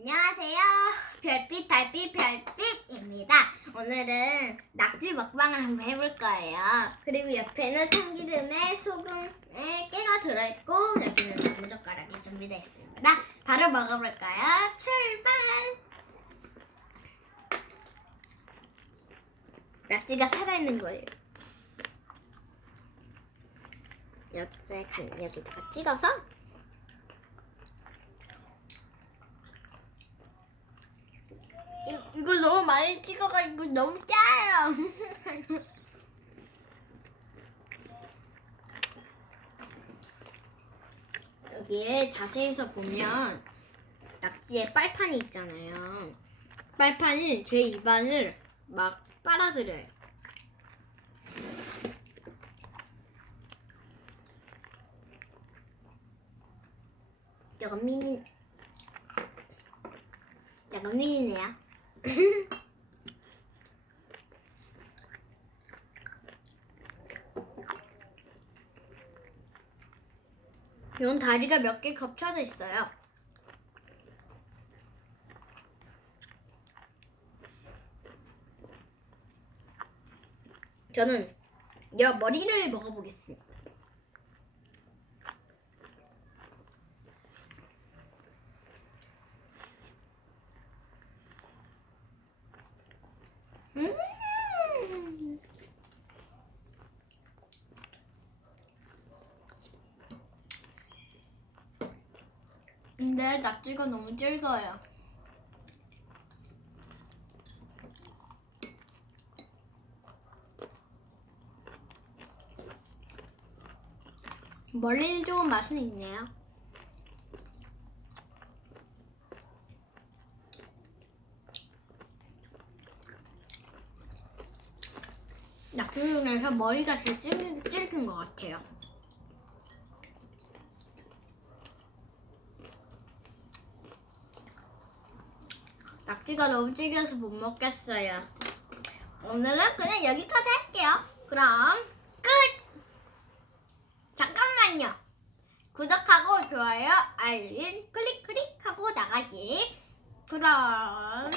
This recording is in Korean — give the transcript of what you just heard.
안녕하세요. 별빛, 달빛, 별빛입니다. 오늘은 낙지 먹방을 한번 해볼 거예요. 그리고 옆에는 참기름에 소금에 깨가 들어있고 여기는 나무젓가락이 준비되어 있습니다. 바로 먹어볼까요? 출발! 낙지가 살아있는 거예요. 여기에 간 여기다가 찍어서 이- 이걸 너무 많이 찍어가지고 너무 짜요. 여기에 자세해서 보면 낙지에 빨판이 있잖아요. 빨판이 제 입안을 막 빨아들여요. 약간 미니네요. 이건 다리가 몇 개 겹쳐져 있어요. 저는 여 머리를 먹어보겠습니다. 근데 낙지가 너무 질겨요. 멀리는 조금 맛은 있네요. 낙지 중에서 머리가 제일 찔, 찔긴 것 같아요. 낙지가 너무 질겨서 못 먹겠어요. 오늘은 그냥 여기까지 할게요. 그럼 끝! 잠깐만요. 구독하고 좋아요, 알림 클릭 클릭하고 나가기. 그럼